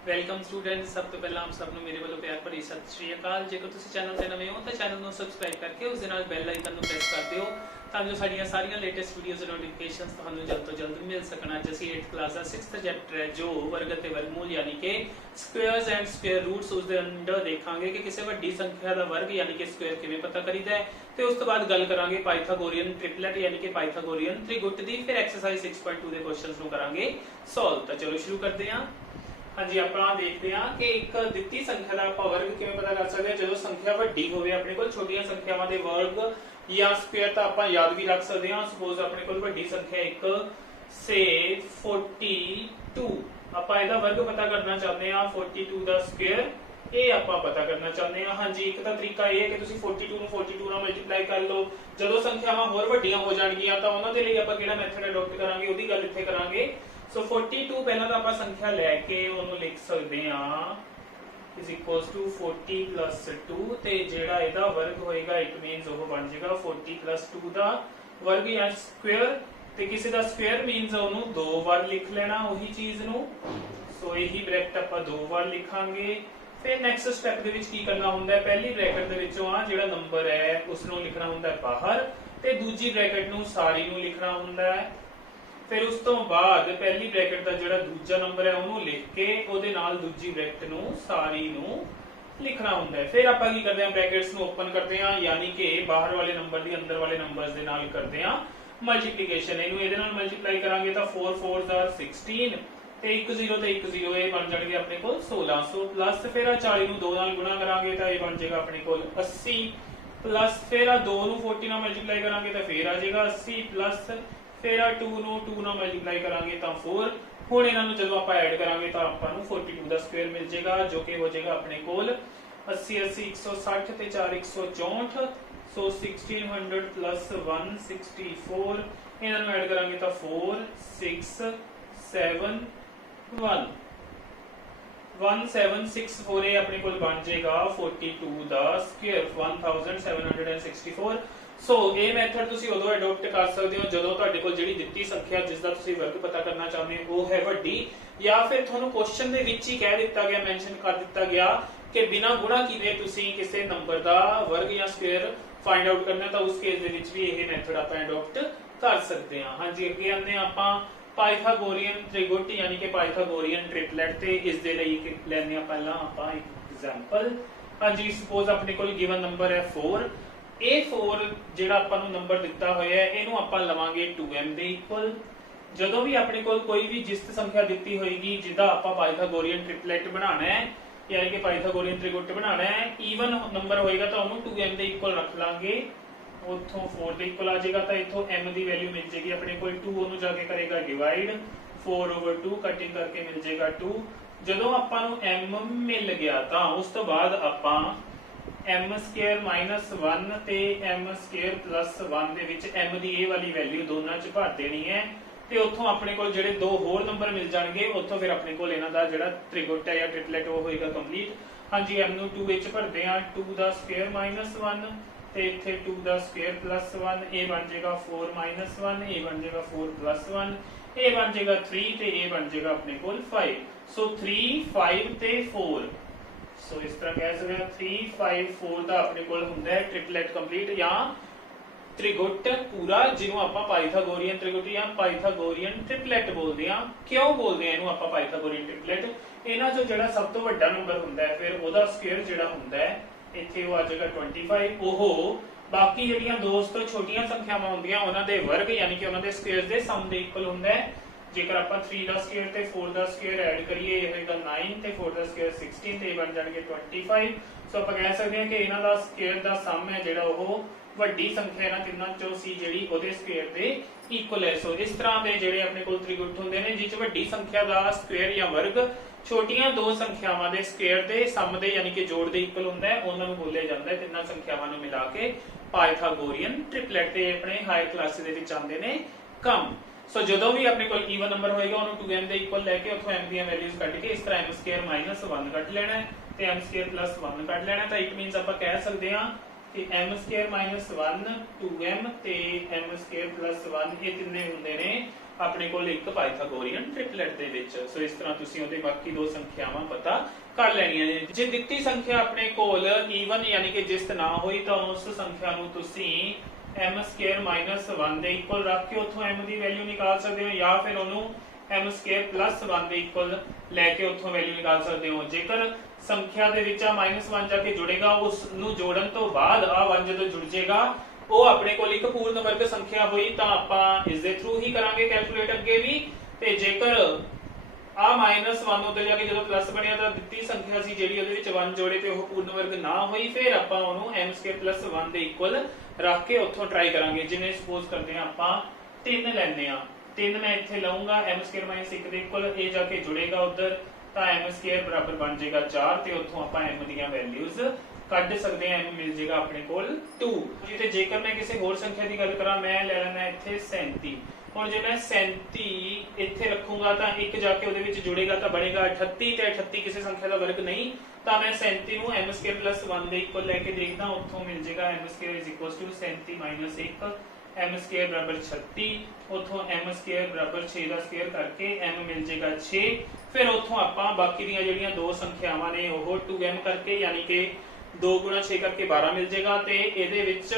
Welcome student. सब तो पहला आप सबनों मेरे वालों प्यार भरी सत श्री अकाल। जेकर तुसी चैनल ते नवे हो तो चैनल ਨੂੰ ਸਬਸਕ੍ਰਾਈਬ ਕਰਕੇ ਉਸ ਦੇ ਨਾਲ ਬੈਲ ਆਈਕਨ ਨੂੰ ਪ੍ਰੈਸ ਕਰ ਦਿਓ ਤਾਂ ਜੋ ਸਾਡੀਆਂ ਸਾਰੀਆਂ ਲੇਟੈਸਟ ਵੀਡੀਓਜ਼ ਦੇ ਨੋਟੀਫਿਕੇਸ਼ਨਸ ਤੁਹਾਨੂੰ ਜਲਦ ਤੋਂ ਜਲਦ ਮਿਲ ਸਕਣ। ਅੱਜ ਅਸੀਂ 8th ਕਲਾਸ ਦਾ 6th ਚੈਪਟਰ ਹੈ ਜੋ ਵਰਗ ਅਤੇ ਵਰਗਮੂਲ ਯਾਨੀ ਕਿ ਸਕੁਅਰਸ ਐਂਡ ਸਕੁਅਰ ਰੂਟਸ ਉਸ ਦੇ ਅੰਦਰ ਦੇਖਾਂਗੇ ਕਿ ਕਿਸੇ ਵੱਡੀ ਸੰਖਿਆ ਦਾ ਵਰਗ ਯਾਨੀ ਕਿ ਸਕੁਅਰ ਕਿਵੇਂ ਪਤਾ ਕਰੀਦਾ ਹੈ ਤੇ ਉਸ ਤੋਂ ਬਾਅਦ ਗੱਲ ਕਰਾਂਗੇ ਪਾਈਥਾਗੋਰੀਅਨ ਟ੍ਰਿਪਲੇਟ ਯਾਨੀ ਕਿ ਪਾਈਥਾਗੋਰੀਅਨ ਤ੍ਰਿਗੁਟ ਦੀ। ਫਿਰ ਐਕਸਰਸਾਈਜ਼ 6.2 ਦੇ ਕੁਐਸਚਨਸ ਨੂੰ ਕਰਾਂਗੇ ਸੋਲਵ। ਤਾਂ ਚਲੋ ਸ਼ੁਰੂ ਕਰਦੇ ਹਾਂ। हाँ जी, आप देखते हैं कि एक दित्ती संख्या का आप वर्ग किवें पता कर सकते हैं। जो संख्या वड्डी होवे अपने कोल छोटियां संख्यावां दे वर्ग या स्क्वायर तां आपां याद भी रख सकते हैं। सपोज अपने कोल वड्डी संख्या एक से 42 आपां इहदा वर्ग पता करना चाहते हैं। 42 दा स्क्वायर ये आपां पता करना चाहते हैं। हाँ जी, एक तां तरीका ये है कि तुसीं 42 ਨੂੰ 42 ਨਾਲ ਮਲਟੀਪਲਾਈ कर लो। ਜਦੋਂ ਸੰਖਿਆਵਾਂ ਹੋਰ ਵੱਡੀਆਂ ਹੋ ਜਾਣਗੀਆਂ ਤਾਂ ਉਹਨਾਂ ਦੇ ਲਈ ਆਪਾਂ ਕਿਹੜਾ ਮੈਥਡ ਅਡਾਪਟ ਕਰਾਂਗੇ ਉਹਦੀ ਗੱਲ ਇੱਥੇ ਕਰਾਂਗੇ। सो 42 पहला तो आप संख्या लैके लिख सकते हाँ इज इक्वल टू 40 प्लस 2 ते जेड़ा इहदा वर्ग होएगा इट मीन्स वो बन जाएगा 40 प्लस 2 दा वर्ग या स्क्वायर ते किसी दा स्क्वायर मीन्स ओनू दो बार लिख लेना वही चीज नू। सो यही ब्रैकेट आपां दो बार लिखांगे। फिर नैक्सट स्टैप दे विच की करना हुंदा है, पहली ब्रैकेट दे विचों आ जेड़ा नंबर है उस नू लिखना हुंदा है बाहर ते दूजी ब्रैकेट नू सारी नू लिखना हुंदा है। फिर उस तो बाद पहली ब्रैकेट का जो दूजा नंबर है उन्होंने लिख के ਉਹਦੇ ਨਾਲ दूजी ब्रैकेट ਨੂੰ सारी ਨੂੰ लिखना ਹੁੰਦਾ है। फिर ਆਪਾਂ ਕੀ ਕਰਦੇ ਹਾਂ ब्रैकेट्स ਨੂੰ ओपन करते हैं यानी कि बाहर वाले नंबर ਦੀ अंदर वाले नंबर्स ਦੇ ਨਾਲ ਕਰਦੇ ਹਾਂ ਮਲਟੀਪਲੀਕੇਸ਼ਨ। ਇਹਨੂੰ ਇਹਦੇ ਨਾਲ ਮਲਟੀਪਲਾਈ ਕਰਾਂਗੇ ਤਾਂ 4 4s are 16 ਤੇ 1 0 ਤੇ 1 0 ਇਹ ਬਣ ਜਾਣਗੇ ਆਪਣੇ ਕੋਲ 1600 ਪਲੱਸ ਫਿਰ ਆ 40 ਨੂੰ 2 ਨਾਲ ਗੁਣਾ ਕਰਾਂਗੇ ਤਾਂ ਇਹ ਬਣ ਜਾਏਗਾ ਆਪਣੇ ਕੋਲ 80 ਪਲੱਸ ਫਿਰ ਆ 2 ਨੂੰ 40 ਨਾਲ ਮਲਟੀਪਲਾਈ ਕਰਾਂਗੇ ਤਾਂ ਫਿਰ ਆ ਜਾਏਗਾ 80 ਪਲੱਸ फिर 2 ਨੂੰ 2 ਨਾਲ ਮਲਟੀਪਲਾਈ ਕਰਾਂਗੇ ਤਾਂ 4। ਹੁਣ ਇਹਨਾਂ ਨੂੰ ਜਦੋਂ ਆਪਾਂ ਐਡ ਕਰਾਂਗੇ ਤਾਂ ਆਪਾਂ ਨੂੰ 42 ਦਾ ਸਕੁਅਰ ਮਿਲ ਜਾਏਗਾ ਜੋ ਕਿ ਹੋ ਜਾਏਗਾ ਆਪਣੇ ਕੋਲ 80 80 160 ਤੇ 4 164। ਸੋ 1600 ਪਲੱਸ 164 ਇਹਨਾਂ ਨੂੰ ਐਡ ਕਰਾਂਗੇ ਤਾਂ 4 6 7 1 1764 ਇਹ ਆਪਣੇ ਕੋਲ ਬਣ ਜਾਏਗਾ 42 ਦਾ ਸਕੁਅਰ 1764। ਸੋ ਇਹ ਮੈਥਡ ਤੁਸੀਂ ਉਦੋਂ ਅਡਾਪਟ ਕਰ ਸਕਦੇ ਹੋ ਜਦੋਂ ਤੁਹਾਡੇ ਕੋਲ ਜਿਹੜੀ ਦਿੱਤੀ ਸੰਖਿਆ ਜਿਸ ਦਾ ਤੁਸੀਂ ਵਰਗ ਪਤਾ ਕਰਨਾ ਚਾਹੁੰਦੇ ਹੋ ਉਹ ਹੈ ਵੱਡੀ, ਜਾਂ ਫਿਰ ਤੁਹਾਨੂੰ ਕੁਐਸਚਨ ਦੇ ਵਿੱਚ ਹੀ ਕਹਿ ਦਿੱਤਾ ਗਿਆ, ਮੈਂਸ਼ਨ ਕਰ ਦਿੱਤਾ ਗਿਆ ਕਿ ਬਿਨਾਂ ਗੁਣਾ ਕੀਤੇ ਤੁਸੀਂ ਕਿਸੇ ਨੰਬਰ ਦਾ ਵਰਗ ਜਾਂ ਸਕੁਅਰ ਫਾਈਂਡ ਆਊਟ ਕਰਨਾ ਤਾਂ ਉਸ ਕੇਸ ਦੇ ਵਿੱਚ ਵੀ ਇਹ ਮੈਥਡ ਆਪਾਂ ਅਡਾਪਟ ਕਰ ਸਕਦੇ ਹਾਂ। ਹਾਂਜੀ, ਅੱਗੇ ਆਉਂਦੇ ਆਪਾਂ ਪਾਈਥਾਗੋਰੀਅਨ ਤ੍ਰਿਗੁਟ ਯਾਨੀ ਕਿ ਪਾਈਥਾਗੋਰੀਅਨ ਟ੍ਰਿਪਲੇਟ ਤੇ ਇਸ ਦੇ ਲਈ ਲੈਂਦੇ ਆ ਪਹਿਲਾਂ ਆਪਾਂ ਇੱਕ ਐਗਜ਼ਾਮਪਲ। ਹਾਂਜੀ, ਸਪੋਜ਼ ਆਪਣੇ ਕੋਲ ਗਿਵਨ ਨੰਬਰ ਹੈ 4। ਇਹ 4 ਜਿਹੜਾ ਆਪਾਂ ਨੂੰ ਨੰਬਰ ਦਿੱਤਾ ਹੋਇਆ ਹੈ ਇਹਨੂੰ ਆਪਾਂ ਲਵਾਂਗੇ 2m ਦੇ ਇਕੁਅਲ। ਜਦੋਂ ਵੀ ਆਪਣੇ ਕੋਲ ਕੋਈ ਵੀ ਜਿਸਤ ਸੰਖਿਆ ਦਿੱਤੀ ਹੋਏਗੀ ਜਿਹਦਾ ਆਪਾਂ ਪਾਈਥਾਗੋਰੀਅਨ ਟ੍ਰਿਪਲੇਟ ਬਣਾਉਣਾ ਹੈ ਯਾਨੀ ਕਿ ਪਾਈਥਾਗੋਰੀਅਨ ਤ੍ਰਿਗੁਟ ਬਣਾਉਣਾ ਹੈ, ਈਵਨ ਨੰਬਰ ਹੋਏਗਾ ਤਾਂ ਉਹਨੂੰ 2m ਦੇ ਇਕੁਅਲ ਰੱਖ ਲਾਂਗੇ। ਉੱਥੋਂ 4 ਦੇ ਇਕੁਅਲ ਆ ਜਾਏਗਾ ਤਾਂ ਇੱਥੋਂ m ਦੀ ਵੈਲਿਊ ਮਿਲ ਜੇਗੀ ਆਪਣੇ ਕੋਲ 2, ਉਹਨੂੰ ਜਾ ਕੇ ਕਰੇਗਾ ਡਿਵਾਈਡ 4/2 ਕਟਿੰਗ ਕਰਕੇ ਮਿਲ ਜਾਏਗਾ 2। ਜਦੋਂ ਆਪਾਂ ਨੂੰ m ਮਿਲ ਗਿਆ ਤਾਂ ਉਸ ਤੋਂ ਬਾਅਦ ਆਪਾਂ m ਸਕੁਅਰ ਮਾਈਨਸ 1 ਤੇ m ਸਕੁਅਰ ਪਲੱਸ 1 ਦੇ ਵਿੱਚ m ਦੀ ਇਹ ਵਾਲੀ ਵੈਲਿਊ ਦੋਨਾਂ ਚ ਭਰ ਦੇਣੀ ਹੈ ਤੇ ਉੱਥੋਂ ਆਪਣੇ ਕੋਲ ਜਿਹੜੇ ਦੋ ਹੋਰ ਨੰਬਰ ਮਿਲ ਜਾਣਗੇ ਉੱਥੋਂ ਫਿਰ ਆਪਣੇ ਕੋਲ ਇਹਨਾਂ ਦਾ ਜਿਹੜਾ ਤ੍ਰਿਗੁਟ ਹੈ ਜਾਂ ਟ੍ਰਿਪਲੇਟ ਉਹ ਹੋਏਗਾ ਕੰਪਲੀਟ। ਹਾਂਜੀ, m ਨੂੰ 2 ਵਿੱਚ ਭਰਦੇ ਆ 2 ਦਾ ਸਕੁਅਰ ਮਾਈਨਸ 1 ਤੇ ਇੱਥੇ 2 ਦਾ ਸਕੁਅਰ ਪਲੱਸ 1 ਇਹ ਬਣ ਜਾਏਗਾ 4 ਮਾਈਨਸ 1 ਇਹ ਬਣ ਜਾਏਗਾ 4 ਪਲੱਸ 1 ਇਹ ਬਣ ਜਾਏਗਾ 3 ਤੇ ਇਹ ਬਣ ਜਾਏਗਾ ਆਪਣੇ ਕੋਲ 5। ਸੋ 3 5 ਤੇ 4। ਸੋ ਇਸ ਤਰ੍ਹਾਂ ਕਹਿ ਸਕਦੇ ਹਾਂ 3 5 4 ਦਾ ਆਪਣੇ ਕੋਲ ਹੁੰਦਾ ਹੈ ਟ੍ਰਿਪਲੇਟ ਕੰਪਲੀਟ ਜਾਂ ਤ੍ਰਿਗੁਟ ਪੂਰਾ, ਜਿਹਨੂੰ ਆਪਾਂ ਪਾਈਥਾਗੋਰੀਅਨ ਤ੍ਰਿਗੁਟ ਜਾਂ ਪਾਈਥਾਗੋਰੀਅਨ ਟ੍ਰਿਪਲੇਟ ਬੋਲਦੇ ਆ। ਕਿਉਂ ਬੋਲਦੇ ਆ ਇਹਨੂੰ ਆਪਾਂ ਪਾਈਥਾਗੋਰੀਅਨ ਟ੍ਰਿਪਲੇਟ? ਇਹਨਾਂ ਚੋਂ ਜਿਹੜਾ ਸਭ ਤੋਂ ਵੱਡਾ ਨੰਬਰ ਹੁੰਦਾ ਹੈ ਫਿਰ ਉਹਦਾ ਸਕੁਅਰ ਜਿਹੜਾ ਹੁੰਦਾ ਹੈ ਇੱਥੇ ਉਹ ਆ ਜਾਏਗਾ 25। ਉਹ ਬਾਕੀ ਜਿਹੜੀਆਂ ਦੋ ਤੋਂ ਛੋਟੀਆਂ ਸੰਖਿਆਵਾਂ ਹੁੰਦੀਆਂ ਉਹਨਾਂ ਦੇ ਵਰਗ ਯਾਨੀ ਕਿ ਉਹਨਾਂ ਦੇ ਸਕੁਅਰ ਦੇ ਸਮ ਦੇ ਇਕੁਅਲ ਹੁੰਦਾ ਹੈ। ਜੇਕਰ ਆਪਾਂ 3 ਦਾ ਸਕੁਅਰ ਤੇ 4 ਦਾ ਸਕੁਅਰ ਐਡ ਕਰੀਏ ਇਹ ਹੋਏਗਾ 9 ਤੇ 4 ਦਾ ਸਕੁਅਰ 16 ਤੇ ਬਣ ਜਾਣਗੇ 25। ਸੋ ਆਪਾਂ ਕਹਿ ਸਕਦੇ ਹਾਂ ਕਿ ਇਹਨਾਂ ਦਾ ਸਕੁਅਰ ਦਾ ਸਮ ਹੈ ਜਿਹੜਾ ਉਹ ਵੱਡੀ ਸੰਖਿਆ ਇਹਨਾਂ ਤਿੰਨਾਂ ਚੋਂ ਸੀ ਜਿਹੜੀ ਉਹਦੇ ਸਕੁਅਰ ਦੇ ਇਕੁਅਲ ਹੈ। ਸੋ ਇਸ ਤਰ੍ਹਾਂ ਦੇ ਜਿਹੜੇ ਆਪਣੇ ਕੋਲ ਤ੍ਰਿਗੁਟ ਹੁੰਦੇ ਨੇ ਜਿਸ ਵੱਡੀ ਸੰਖਿਆ ਦਾ ਸਕੁਅਰ ਜਾਂ ਵਰਗ ਛੋਟੀਆਂ ਦੋ ਸੰਖਿਆਵਾਂ ਦੇ ਸਕੁਅਰ ਦੇ ਸਮ ਦੇ ਯਾਨੀ ਕਿ ਜੋੜ ਦੇ ਇਕੁਅਲ ਹੁੰਦਾ ਹੈ, ਉਹਨਾਂ ਨੂੰ ਬੋਲਿਆ ਜਾਂਦਾ ਹੈ ਤਿੰਨਾਂ ਸੰਖਿਆਵਾਂ ਨੂੰ ਮਿਲਾ ਕੇ ਪਾਈਥਾਗੋਰੀਅਨ ਟ੍ਰਿਪਲੇਟ ਤੇ ਆਪਣੇ ਹਾਇਰ ਕਲਾਸਿਸ ਦੇ ਵਿੱਚ ਆਉਂਦੇ ਨੇ ਕੰਮ। ਸੋ ਜਦੋਂ ਵੀ ਆਪਣੇ ਕੋਲ ਈਵਨ ਨੰਬਰ ਹੋਏਗਾ ਉਹਨੂੰ 2m ਦੇ ਇਕੁਅਲ ਲੈ ਕੇ ਉੱਥੋਂ m ਦੀਆਂ ਵੈਲਿਊਜ਼ ਕੱਢ ਕੇ ਇਸ ਤਰ੍ਹਾਂ m ਸਕੁਅਰ ਮਾਈਨਸ 1 ਕੱਢ ਲੈਣਾ ਹੈ ਤੇ m ਸਕੁਅਰ ਪਲੱਸ 1 ਕੱਢ ਲੈਣਾ। ਤਾਂ ਇਟ ਮੀਨਸ ਆਪਾਂ ਕਹਿ ਸਕਦੇ ਹਾਂ ਕਿ m ਸਕੁਅਰ ਮਾਈਨਸ 1 2m ਤੇ m ਸਕੁਅਰ ਪਲੱਸ 1 ਇਹ ਤਿੰਨੇ ਹੁੰਦੇ ਨੇ ਆਪਣੇ ਕੋਲ ਇੱਕ ਪਾਈਥਾਗੋਰੀਅਨ ਟ੍ਰਿਪਲੇਟ ਦੇ ਵਿੱਚ। ਸੋ ਇਸ ਤਰ੍ਹਾਂ ਤੁਸੀਂ ਉਹਦੇ ਬਾਕੀ ਦੋ ਸੰਖਿਆਵਾਂ ਪਤਾ ਕਰ ਲੈਣੀਆਂ ਨੇ। ਜੇ ਦਿੱਤੀ ਸੰਖਿਆ ਆਪਣੇ ਕੋਲ ਈਵਨ ਯਾਨੀ ਕਿ ਜਿਸਤ ਨਾ ਹੋਈ ਤਾਂ ਉਸ ਸੰਖਿਆ ਨੂੰ ਤੁਸੀਂ m² - 1 ਦੇ ਇਕੁਅਲ ਰੱਖ ਕੇ ਉੱਥੋਂ m ਦੀ ਵੈਲਿਊ ਨਿਕਾਲ ਸਕਦੇ ਹੋ, ਜਾਂ ਫਿਰ ਉਹਨੂੰ m² + 1 ਦੇ ਇਕੁਅਲ ਲੈ ਕੇ ਉੱਥੋਂ ਵੈਲਿਊ ਨਿਕਾਲ ਸਕਦੇ ਹੋ। ਜੇਕਰ ਸੰਖਿਆ ਦੇ ਵਿੱਚ ਆ -1 ਜਾ ਕੇ ਜੁੜੇਗਾ, ਉਸ ਨੂੰ ਜੋੜਨ ਤੋਂ ਬਾਅਦ ਆ 1 ਜਦੋਂ ਜੁੜ ਜਾਏਗਾ ਉਹ ਆਪਣੇ ਕੋਲ ਇੱਕ ਪੂਰਨ ਵਰਗ ਸੰਖਿਆ ਹੋਈ ਤਾਂ ਆਪਾਂ ਇਸ ਦੇ ਥਰੂ ਹੀ ਕਰਾਂਗੇ ਕੈਲਕੂਲੇਟ ਅੱਗੇ ਵੀ। ਤੇ ਜੇਕਰ ਆ -1 ਉੱਤੇ ਜਾ ਕੇ ਜਦੋਂ ਪਲੱਸ ਬਣਿਆ ਤਾਂ ਦਿੱਤੀ ਸੰਖਿਆ ਸੀ ਜਿਹੜੀ ਉਹਦੇ ਵਿੱਚ 1 ਜੋੜੇ ਤੇ ਉਹ ਪੂਰਨ ਵਰਗ ਨਾ ਹੋਈ, ਫਿਰ ਆਪਾਂ ਉਹਨੂੰ m² + 1 ਦੇ ਇਕੁਅਲ ਰੱਖ ਕੇ ਉੱਥੋਂ ਟਰਾਈ ਕਰਾਂਗੇ। ਜਿਵੇਂ ਸਪੋਜ਼ ਕਰਦੇ ਆ ਆਪਾਂ 3 ਲੈਂਦੇ ਆ, 3 ਮੈਂ ਇੱਥੇ ਲਵਾਂਗਾ m² - 1 ਦੇ ਇਕੁਅਲ, ਇਹ ਜਾ ਕੇ ਜੁੜੇਗਾ ਉਧਰ ਤਾਂ m² ਬਰਾਬਰ ਬਣ ਜਾਏਗਾ 4 ਤੇ ਉੱਥੋਂ ਆਪਾਂ m ਦੀਆਂ ਵੈਲਿਊਜ਼ ਕੱਢ ਸਕਦੇ ਆ। m ਮਿਲ ਜਾਏਗਾ ਆਪਣੇ ਕੋਲ 2 ਜੀ। ਤੇ ਜੇਕਰ ਮੈਂ ਕਿਸੇ ਹੋਰ ਸੰਖਿਆ ਦੀ ਗੱਲ ਕਰਾਂ, ਮੈਂ ਲੈ ਲੈਣਾ ਇੱਥੇ 37। ਹੁਣ ਜੇ ਮੈਂ 37 ਇੱਥੇ ਰੱਖੂੰਗਾ ਤਾਂ ਇੱਕ ਜਾ ਕੇ ਉਹਦੇ ਵਿੱਚ ਜੁੜੇਗਾ ਤਾਂ ਬਣੇਗਾ 38 ਤੇ 38 ਕਿਸੇ ਸੰਖਿਆ ਦਾ ਵਰਗ ਨਹੀਂ, ਤਾਂ ਮੈਂ 37 ਨੂੰ m² + 1 ਦੇ ਇਕੁਅਲ ਲੈ ਕੇ ਦੇਖਦਾ, ਉੱਥੋਂ ਮਿਲ ਜਾਏਗਾ m² = 37 - 1 m² ਬਰਾਬਰ 36, ਉੱਥੋਂ m² ਬਰਾਬਰ 6 ਦਾ ਸਕੁਅਰ ਕਰਕੇ m ਮਿਲ ਜਾਏਗਾ 6। ਫਿਰ ਉੱਥੋਂ ਆਪਾਂ ਬਾਕੀ ਦੀਆਂ ਜਿਹੜੀਆਂ ਦੋ ਸੰਖਿਆਵਾਂ ਨੇ ਉਹ 2m ਕਰਕੇ ਯਾਨੀ ਕਿ 2 × 6 ਕਰਕੇ 12 ਮਿਲ ਜਾਏਗਾ, ਤੇ ਇਹਦੇ ਵਿੱਚ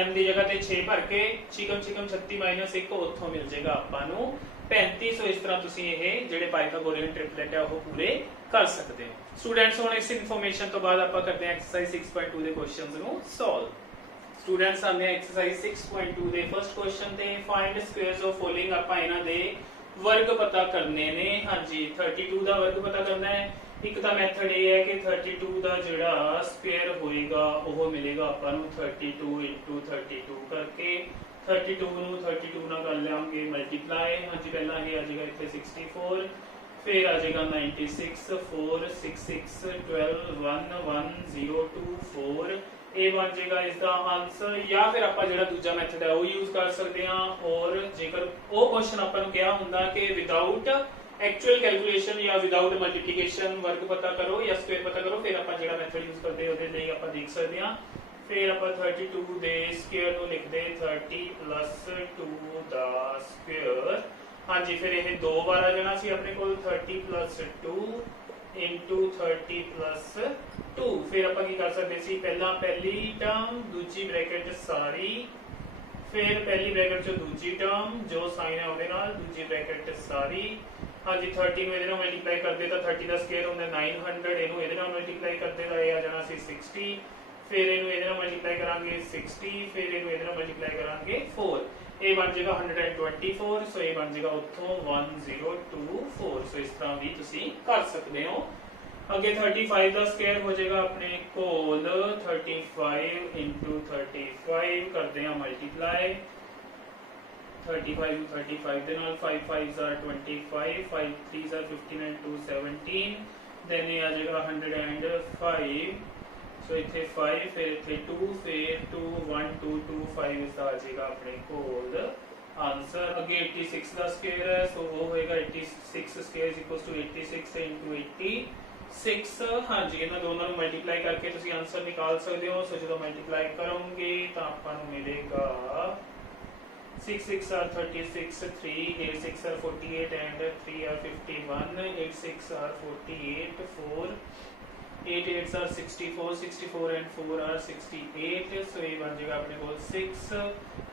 m ਦੀ ਜਗ੍ਹਾ ਤੇ 6 ਭਰ ਕੇ 6 × 36 - 1 ਉੱਥੋਂ ਮਿਲ ਜਾਏਗਾ ਆਪਾਂ ਨੂੰ 35। ਸੋ ਇਸ ਤਰ੍ਹਾਂ ਤੁਸੀਂ ਇਹ ਜਿਹੜੇ ਪਾਈਥਾਗੋਰੀਅਨ ਟ੍ਰਿਪਲੇਟ ਹੈ ਉਹ ਪੂਰੇ ਕਰ ਸਕਦੇ ਹੋ। ਸਟੂਡੈਂਟਸ ਹੁਣ ਇਸ ਇਨਫੋਰਮੇਸ਼ਨ ਤੋਂ ਬਾਅਦ ਆਪਾਂ ਕਰਦੇ ਹਾਂ ਐਕਸਰਸਾਈਜ਼ 6.2 ਦੇ ਕੁਐਸਚਨਸ ਨੂੰ ਸੋਲਵ। ਸਟੂਡੈਂਟਸ ਆਨੇ ਐਕਸਰਸਾਈਜ਼ 6.2 ਦੇ ਫਰਸਟ ਕੁਐਸਚਨ ਤੇ ਫਾਈਂਡ ਸਕੁਅਰਸ ਆਫ ਫੋਲੋਇੰਗ। ਆਪਾਂ ਇਹਨਾਂ ਦੇ ਵਰਗ ਪਤਾ ਕਰਨੇ ਨੇ। ਹਾਂਜੀ 32 ਦਾ ਵਰਗ ਪਤਾ ਕਰਨਾ ਹੈ। ਇੱਕ ਤਾਂ ਮੈਥਡ ਇਹ ਹੈ ਕਿ 32 ਦਾ ਜਿਹੜਾ ਸਕੁਅਰ ਹੋਏਗਾ ਉਹ ਮਿਲੇਗਾ ਆਪਾਂ ਨੂੰ 32 × 32 ਕਰਕੇ 32 ਨੂੰ 32 ਨਾਲ ਕਰ ਲਾਂਗੇ ਮਲਟੀਪਲਾਈ। ਹਾਂਜੀ ਪਹਿਲਾਂ ਇਹ ਆ ਜਾਏਗਾ ਇੱਥੇ 64, ਫਿਰ ਆ ਜਾਏਗਾ 96, 4 6 6 12 1 1 0 2 4 ਇਹ ਬਣ ਜਾਏਗਾ ਇਸ ਦਾ ਆਨਸਰ। ਜਾਂ ਫਿਰ ਆਪਾਂ ਜਿਹੜਾ ਦੂਜਾ ਮੈਥਡ ਹੈ ਉਹ ਯੂਜ਼ ਕਰ ਸਕਦੇ ਹਾਂ। ਔਰ ਜੇਕਰ ਉਹ ਕੁਐਸਚਨ ਆਪਾਂ ਨੂੰ ਕਿਹਾ ਹੁੰਦਾ ਕਿ ਵਿਦਆਊਟ ਐਕਚੁਅਲ ਕੈਲਕੂਲੇਸ਼ਨ ਜਾਂ ਵਿਦਆਊਟ ਮਲਟੀਪਲੀਕੇਸ਼ਨ ਵਰਗ ਪਤਾ ਕਰੋ ਜਾਂ ਸਕੁਅਰ ਪਤਾ ਕਰੋ, ਫਿਰ ਆਪਾਂ ਜਿਹੜਾ ਮੈਥਡ ਯੂਜ਼ ਕਰਦੇ ਉਹਦੇ ਲਈ ਆਪਾਂ ਦੇਖ ਸਕਦੇ ਹਾਂ। ਫਿਰ ਆਪਾਂ 32 ਦੇ ਸਕੁਅਰ ਨੂੰ ਲਿਖਦੇ 30 + 2 ਦਾ ਸਕੁਅਰ। ਹਾਂਜੀ ਫਿਰ ਇਹ ਦੋ ਵਾਰ ਆ ਜਾਣਾ ਸੀ ਆਪਣੇ ਕੋਲ 30 + 2 × 30 + 2। ਫਿਰ ਆਪਾਂ ਕੀ ਕਰ ਸਕਦੇ ਸੀ, ਪਹਿਲਾਂ ਪਹਿਲੀ ਟਰਮ ਦੂਜੀ ਬ੍ਰੈਕਟ ਚ ਸਾਰੀ, ਫਿਰ ਪਹਿਲੀ ਬ੍ਰੈਕਟ ਚ ਦੂਜੀ ਟਰਮ ਜੋ ਸਾਈਨ ਹੈ ਉਹਦੇ ਨਾਲ, ਦੂਜੀ ਬ੍ਰੈਕਟ ਚ ਸਾਰੀ। ਹਾਂਜੀ 30 ਨੂੰ ਇਹਦੇ ਨਾਲ ਮਲਟੀਪਲਾਈ ਕਰਦੇ ਤਾਂ 30 ਦਾ ਸਕੁਅਰ ਹੁੰਦਾ 900, ਇਹਨੂੰ ਇਹਦੇ ਨਾਲ ਮਲਟੀਪਲਾਈ ਕਰਦੇ ਤਾਂ ਇਹ ਆ ਜਾਣਾ ਸੀ 60, ਫਿਰ ਇਹਨੂੰ ਇਹਦੇ ਨਾਲ ਮਲਟੀਪਲਾਈ ਕਰਾਂਗੇ 60, ਫਿਰ ਇਹਨੂੰ ਇਹਦੇ ਨਾਲ ਮਲਟੀਪਲਾਈ ਕਰਾਂਗੇ 4, ਇਹ ਬਣ ਜਾਏਗਾ 124। ਸੋ ਇਹ ਬਣ ਜਾਏਗਾ ਉੱਥੋਂ 1024। ਸੋ ਇਸ ਤਰ੍ਹਾਂ ਵੀ ਤੁਸੀਂ ਕਰ ਸਕਦੇ ਹੋ। ਅੱਗੇ 35 ਦਾ ਸਕੁਅਰ ਹੋ ਜਾਏਗਾ ਆਪਣੇ ਕੋਲ 35 × 35 ਕਰਦੇ ਹਾਂ ਮਲਟੀਪਲਾਈ 35 ਨੂੰ 35 ਦੇ ਨਾਲ 5 5s are 25 5 3s are 15 and 2 17 then ਇਹ ਆ ਜਾਏਗਾ 105। ਸੋ ਇੱਥੇ 5 ਫਿਰ ਇੱਥੇ 2 ਫਿਰ 2 1 2 2 5 ਇਸ ਦਾ ਆ ਜਾਏਗਾ ਆਪਣੇ ਕੋਲ ਆਨਸਰ। ਅੱਗੇ 86 ਦਾ ਸਕੁਅਰ ਹੈ, ਸੋ ਉਹ ਹੋਏਗਾ 86 ਸਕੁਅਰ = 86 × 86। ਹਾਂਜੀ ਇਹਨਾਂ ਦੋਨਾਂ ਨੂੰ ਮਲਟੀਪਲਾਈ ਕਰਕੇ ਤੁਸੀਂ ਆਨਸਰ ਨਿਕਾਲ ਸਕਦੇ ਹੋ। ਸੋ ਜਦੋਂ ਮਲਟੀਪਲਾਈ ਕਰੋਗੇ ਤਾਂ ਆਪਾਂ ਨੂੰ ਮਿਲੇਗਾ 6 6 are 36, 3 8 6 are 48 and 3 are 51, 8 6 are 48, 4 8 8s are 64, 64 and 4 are 68। so ये बन जाएगा अपने को 6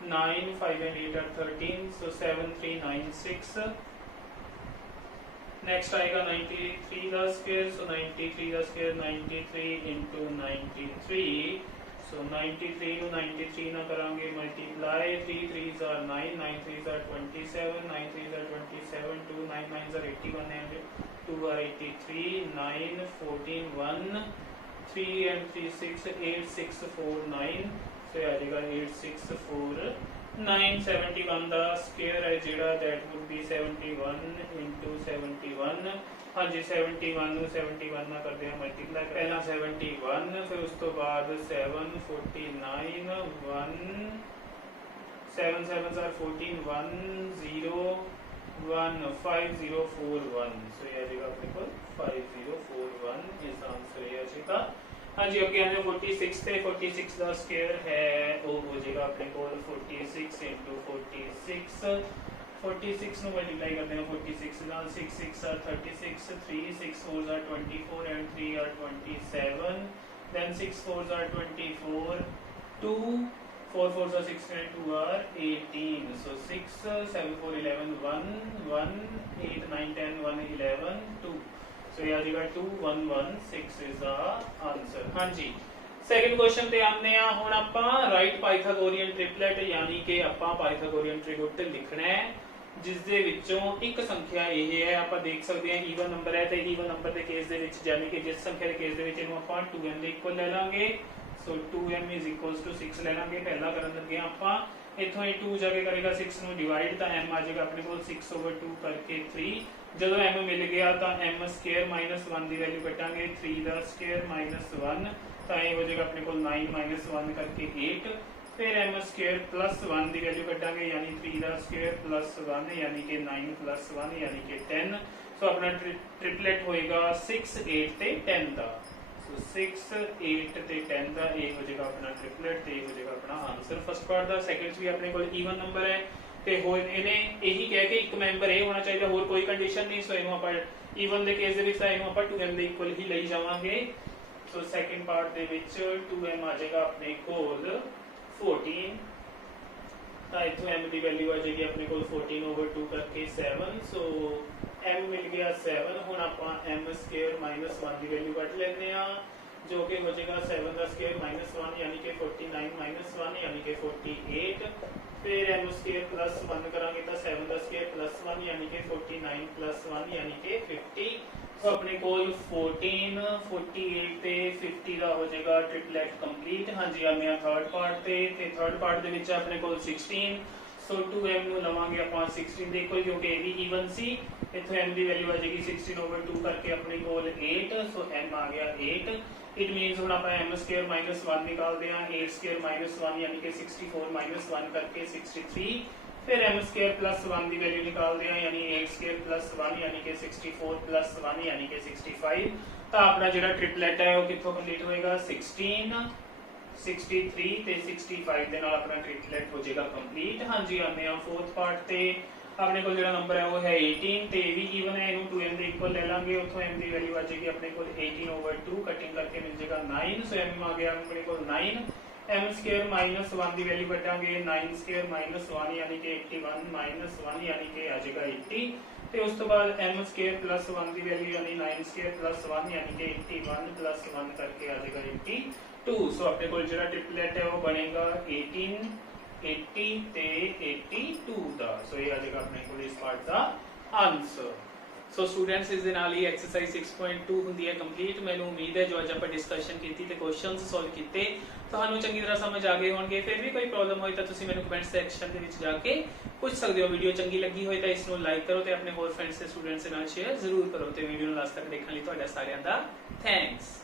9 5 and 8 are 13, so 7 3 9 6। नेक्स्ट आएगा 93 का स्क्वायर, so 93 का स्क्वायर 93 into 93, so 93 ਨੂੰ 93 ਨਾਲ ਕਰਾਂਗੇ multiply 3 3s are 9 9 3s are 27 9 3s are 27 2 9 9s are 81 and 2 are 83 9 14 1 3 and 3 6 8 6 4 9, so आ जाएगा 8 6 4 9 71 ਦਾ ਸਕੁਅਰ ਹੈ ਜਿਹੜਾ that would be 71 into 71। ਹਾਂਜੀ 71 ਨੂੰ 71 ਨਾਲ ਕਰਦੇ ਹਾਂ ਮਲਟੀਪਲਾਈ, ਪਹਿਲਾਂ 71 ਫਿਰ ਉਸ ਤੋਂ ਬਾਅਦ 7 49 1 7 7s are 14 1 0 1 5041, so ਇਹ ਆ ਜਾਏਗਾ ਆਪਣੇ ਕੋਲ 5041 ਇਸ ਆਨਸਰ ਇਹ ਆ ਜਾਏਗਾ। ਹਾਂਜੀ ਅੱਗੇ ਆਨੇ 46 ਤੇ 46 ਦਾ ਸਕੁਅਰ ਹੈ ਉਹ ਹੋ ਜਾਏਗਾ ਆਪਣੇ ਕੋਲ 46 into 46। 46 ਨੂੰ ਮਲਟੀਪਲਾਈ ਕਰਦੇ ਹਾਂ 46 ਨਾਲ 6 6 are 36 3 6 4s are 24 and 3 are 27 then 6 4s are 24 2 4 4s are 16 and 2 are 18 so 6 7 4 11 1 1 8 9 10 1 11 2 so ये आ जाएगा 2 1 1 6 is the answer हाँ जी ਸੈਕਿੰਡ ਕੁਐਸਚਨ ਤੇ ਆਉਂਦੇ ਆ ਹੁਣ ਆਪਾਂ ਰਾਈਟ ਪਾਈਥਾਗੋਰੀਅਨ ਟ੍ਰਿਪਲੇਟ ਯਾਨੀ ਕਿ ਆਪਾਂ ਪਾਈਥਾਗੋਰੀਅਨ ਟ੍ਰਿਗੋਟ ਲਿਖਣਾ ਹੈ ਜਿਸ ਦੇ ਵਿੱਚੋਂ ਇੱਕ ਸੰਖਿਆ ਇਹ ਹੈ ਆਪਾਂ ਦੇਖ ਸਕਦੇ ਹਾਂ ਈਵਨ ਨੰਬਰ ਹੈ ਤੇ ਈਵਨ ਨੰਬਰ ਦੇ ਕੇਸ ਦੇ ਵਿੱਚ ਯਾਨੀ ਕਿ ਜਿਸ ਸੰਖਿਆ ਦੇ ਕੇਸ ਦੇ ਵਿੱਚ ਇਹਨੂੰ ਆਪਾਂ 2m ਦੇ ਇਕੁਅਲ ਲੈ ਲਾਂਗੇ ਸੋ 2m 6 ਲੈ ਲਾਂਗੇ ਪਹਿਲਾ ਕਰਨ ਲੱਗੇ ਆਪਾਂ ਇੱਥੋਂ ਇਹ 2 ਜਾ ਕੇ ਕਰੇਗਾ 6 ਨੂੰ ਡਿਵਾਈਡ ਤਾਂ m ਆ ਜਾਏਗਾ ਆਪਣੇ ਕੋਲ 6/2 ਕਰਕੇ 3 ਜਦੋਂ m ਮਿਲ ਗਿਆ ਤਾਂ m² - 1 ਦੀ ਵੈਲਿਊ ਕੱਟਾਂਗੇ 3 ਦਾ ਸਕੁਅਰ - 1 ਤਾਂ ਇਹ ਹੋ ਜਾਏਗਾ ਆਪਣੇ ਕੋਲ 9 - 1 ਕਰਕੇ 8 ਫਿਰ m² + 1 ਦੀ ਵੈਲਿਊ ਕੱਢਾਂਗੇ ਯਾਨੀ 3 ਦਾ ਸਕੁਅਰ + 1 ਯਾਨੀ ਕਿ 9 + 1 ਯਾਨੀ ਕਿ 10 ਸੋ ਆਪਣਾ ਟ੍ਰਿਪਲੇਟ ਹੋਏਗਾ 6 8 ਤੇ 10 ਦਾ ਸੋ 6 8 ਤੇ 10 ਦਾ ਇਹ ਹੋ ਜਾਏਗਾ ਆਪਣਾ ਟ੍ਰਿਪਲੇਟ ਤੇ ਇਹ ਹੋ ਜਾਏਗਾ ਆਪਣਾ ਆਨਸਰ ਫਸਟ ਪਾਰਟ ਦਾ ਸੈਕੰਡ 'ਚ ਵੀ ਆਪਣੇ ਕੋਲ ਈਵਨ ਨੰਬਰ ਹੈ ਤੇ ਹੋਰ ਇਹਨੇ ਇਹੀ ਕਹਿ ਕੇ ਇੱਕ ਮੈਂਬਰ ਇਹ ਹੋਣਾ ਚਾਹੀਦਾ ਹੋਰ ਕੋਈ ਕੰਡੀਸ਼ਨ ਨਹੀਂ ਸੋ ਇਹਨੂੰ ਆਪਾਂ ਈਵਨ ਦੇ ਕੇਸ ਦੇ ਵਿੱਚ ਤਾਂ ਇਹਨੂੰ ਆਪਾਂ 2m ਦੇ ਇਕੁਅਲ ਹੀ ਲਈ ਜਾਵਾਂਗੇ ਸੋ ਸੈਕੰਡ ਪਾਰਟ ਦੇ ਵਿੱਚ 2m ਆ ਜਾਏਗਾ ਆਪਣੇ ਕੋਲ 14 ਤਾਂ ਇੱਥੋਂ m ਦੀ ਵੈਲਿਊ ਆ ਜਾਏਗੀ ਆਪਣੇ ਕੋਲ 14/2 ਕਰਕੇ 7 ਸੋ m ਮਿਲ ਗਿਆ 7 ਹੁਣ ਆਪਾਂ m² - 1 ਦੀ ਵੈਲਿਊ ਕੱਢ ਲੈਂਦੇ ਆ ਜੋ ਕਿ ਹੋ ਜਾਏਗਾ 7 ਦਾ ਸਕੁਅਰ - 1 ਯਾਨੀ ਕਿ 49 - 1 ਯਾਨੀ ਕਿ 48 ਫਿਰ m² + 1 ਕਰਾਂਗੇ ਤਾਂ 7 ਦਾ ਸਕੁਅਰ + 1 ਯਾਨੀ ਕਿ 49 + 1 ਯਾਨੀ ਕਿ 50 ਸੋ ਆਪਣੇ ਕੋਲ 14 48 ਤੇ 50 ਦਾ ਹੋ ਜਾਏਗਾ ਟ੍ਰਿਪਲੇਟ ਕੰਪਲੀਟ ਹਾਂਜੀ ਆਨੇ ਆ ਥਰਡ ਪਾਰਟ ਤੇ ਥਰਡ ਪਾਰਟ ਦੇ ਵਿੱਚ ਆਪਣੇ ਕੋਲ 16 ਸੋ 2m ਨੂੰ ਲਵਾਂਗੇ ਆਪਾਂ 16 ਦੇ ਇਕੁਅਲ ਕਿਉਂਕਿ ਇਹ ਵੀ ਈਵਨ ਸੀ ਇੱਥੇ m ਦੀ ਵੈਲਿਊ ਆ ਜਾਏਗੀ 16/2 ਕਰਕੇ ਆਪਣੇ ਕੋਲ 8 ਸੋ m ਆ ਗਿਆ 8 ਇਟ ਮੀਨਸ ਹੁਣ ਆਪਾਂ m² - 1 ਨਿਕਾਲਦੇ ਆ 8² - 1 ਯਾਨੀ ਕਿ 64 - 1 ਕਰਕੇ 63 फिर m² + 1 ਦੀ ਵੈਲਿਊ ਨਿਕਾਲਦੇ ਆ ਯਾਨੀ 8² + 1 ਯਾਨੀ ਕਿ 64 + 1 ਯਾਨੀ ਕਿ 65 ਤਾਂ ਆਪਣਾ ਜਿਹੜਾ ਟ੍ਰਿਪਲੇਟ ਹੈ ਉਹ ਕਿੱਥੋਂ ਕੰਪਲੀਟ ਹੋਏਗਾ 16 63 ਤੇ 65 ਦੇ ਨਾਲ ਆਪਣਾ ਟ੍ਰਿਪਲੇਟ ਹੋ ਜਾਏਗਾ ਕੰਪਲੀਟ ਹਾਂਜੀ ਆਨੇ ਆ ਫੋਰਥ ਪਾਰਟ ਤੇ ਆਪਣੇ ਕੋਲ ਜਿਹੜਾ ਨੰਬਰ ਹੈ ਉਹ ਹੈ 18 ਤੇ ਇਹ ਵੀ ਈਵਨ ਹੈ ਇਹਨੂੰ 2m ਦੇ ਇਕੁਅਲ ਲੈ ਲਾਂਗੇ ਉੱਥੋਂ m ਦੀ ਵੈਲਿਊ ਆ ਜਾਏਗੀ ਆਪਣੇ ਕੋਲ 18/2 ਕਟਿੰਗ ਕਰਕੇ ਮਿਲ ਜਾਏਗਾ 9 ਸੋ m ਆ ਗਿਆ ਆਪਣੇ ਕੋਲ 9 m² - 1 ਦੀ ਵੈਲਿਊ ਕੱਟਾਂਗੇ 9² - 1 ਯਾਨੀ ਕਿ 81 - 1 ਯਾਨੀ ਕਿ ਆ ਜਾਏਗਾ 80 ਤੇ ਉਸ ਤੋਂ ਬਾਅਦ m² + 1 ਦੀ ਵੈਲਿਊ ਯਾਨੀ 9² + 1 ਯਾਨੀ ਕਿ 81 + 1 ਕਰਕੇ ਆ ਜਾਏਗਾ 82 ਸੋ ਆਪਣੇ ਕੋਲ ਜਿਹੜਾ ਟ੍ਰਿਪਲੇਟ ਹੈ ਉਹ ਬਣੇਗਾ 18 80 ਤੇ 82 ਦਾ ਸੋ ਇਹ ਆ ਜਾਏਗਾ ਆਪਣੇ ਕੋਲ ਇਸ ਪਾਰਟ ਦਾ ਆਨਸਰ ਸੋ ਸਟੂਡੈਂਟਸ ਇਸ ਦੇ ਨਾਲ ਹੀ ਐਕਸਰਸਾਈਜ਼ 6.2 ਹੁੰਦੀ ਹੈ ਕੰਪਲੀਟ ਮੈਨੂੰ ਉਮੀਦ ਹੈ ਜੋ ਅੱਜ ਆਪਾਂ ਡਿਸਕਸ਼ਨ ਕੀਤੀ ਤੇ ਕੁਐਸਚਨਸ ਸੋਲਵ ਕੀਤੇ ਤੁਹਾਨੂੰ ਚੰਗੀ ਤਰ੍ਹਾਂ ਸਮਝ ਆ ਗਏ ਹੋਣਗੇ ਫਿਰ ਵੀ ਕੋਈ ਪ੍ਰੋਬਲਮ ਹੋਈ ਤਾਂ ਤੁਸੀਂ ਮੈਨੂੰ ਕਮੈਂਟ ਸੈਕਸ਼ਨ ਦੇ ਵਿੱਚ ਜਾ ਕੇ ਪੁੱਛ ਸਕਦੇ ਹੋ ਵੀਡੀਓ ਚੰਗੀ ਲੱਗੀ ਹੋਈ ਤਾਂ ਇਸ ਨੂੰ ਲਾਈਕ ਕਰੋ ਤੇ ਆਪਣੇ ਹੋਰ ਫਰੈਂਡਸ ਤੇ ਸਟੂਡੈਂਟਸ ਦੇ ਨਾਲ ਸ਼ੇਅਰ ਜ਼ਰੂਰ ਕਰੋ ਤੇ ਵੀਡੀਓ ਨੂੰ ਲਾਸਟ ਤੱਕ ਦੇਖਣ ਲਈ ਤੁਹਾਡਾ ਸਾਰਿਆਂ ਦਾ ਥੈਂਕਸ